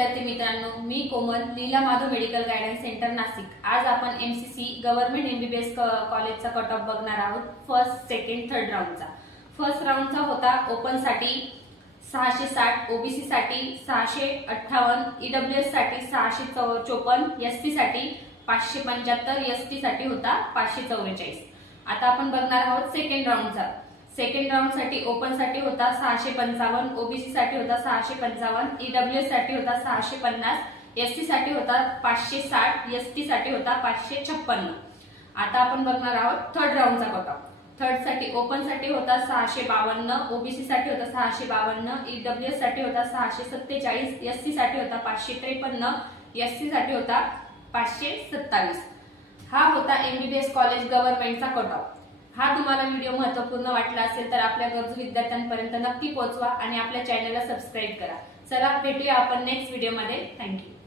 विद्यार्थी मित्रांनो, मी Komal, Leela Madhav medical guidance centre Nashik. आज आपण एमसीसी गव्हर्नमेंट एमबीबीएस कॉलेजचा कट ऑफ बघणार आहोत। फर्स्ट, सेकंड, थर्ड राऊंडचा। फर्स्ट राऊंडचा होता ओपन साठी 660, ओबीसी साठी 658, ईडब्ल्यूएस साठी 654, एसटी साठी 575, एसटी साठी होता 544। आता आपण बघणार आहोत सेकंड राऊंडचा। सेकंड राऊंड साठी ओपन साठी होता 655, ओबीसी साठी होता 655, ईडब्ल्यूएस साठी होता 650, एसटी साठी होता 560, एसटी साठी होता 556। आता आपण बघणार आहोत थर्ड राऊंडचा कट ऑफ। थर्ड साठी ओपन साठी होता 652, ओबीसी साठी होता 652, ईडब्ल्यूएस साठी होता 647, एसटी साठी होता 553, एसटी साठी होता 527। हा होता एमबीबीएस कॉलेज गव्हर्नमेंटचा कट ऑफ। हा तुम्हाला व्हिडिओ महत्त्वपूर्ण वाटला असेल तर आपल्या गरजू विद्यार्थ्यांपर्यंत नक्की पोहोचवा आणि आपल्या चॅनलला सबस्क्राइब करा। चला भेटूया आपण नेक्स्ट व्हिडिओमध्ये। थँक्यू।